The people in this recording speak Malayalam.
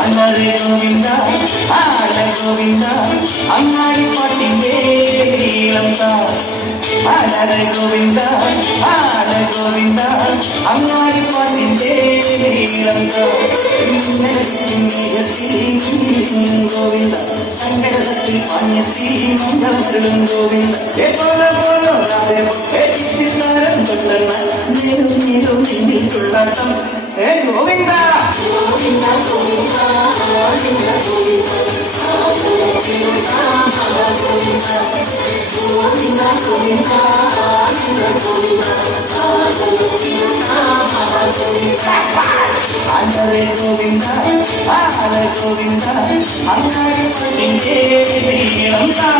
അനരെ ഗോവിന്ദ ആല ഗോവിന്ദ അങ്ങാടി പാട്ടിന്റെ നീളം താ അനരെ ഗോവിന്ദ ആല ഗോവിന്ദ അങ്ങാടി പാട്ടിന്റെ നീളം താ ഗോവിന്ദ കന്നഡത്തിൽ പാണ്യത്തിൽ മംഗളമരുളും ഗോവിന്ദ പോലോ ചിത്തിത്താരം കൊണ്ടുള്ള നേരും നേരും നെഞ്ചിൽ തുള്ളാട്ടം ഗോവിന്ദ ഗോവിന്ദ ഗോവിന്ദ ഗോവിന്ദ ഗോവിന്ദ ഗോവിന്ദ ഗോവിന്ദ അനരെ ഗോവിന്ദ ആല ഗോവിന്ദ അങ്ങാടി പാട്ടിന്റെ നീളം താ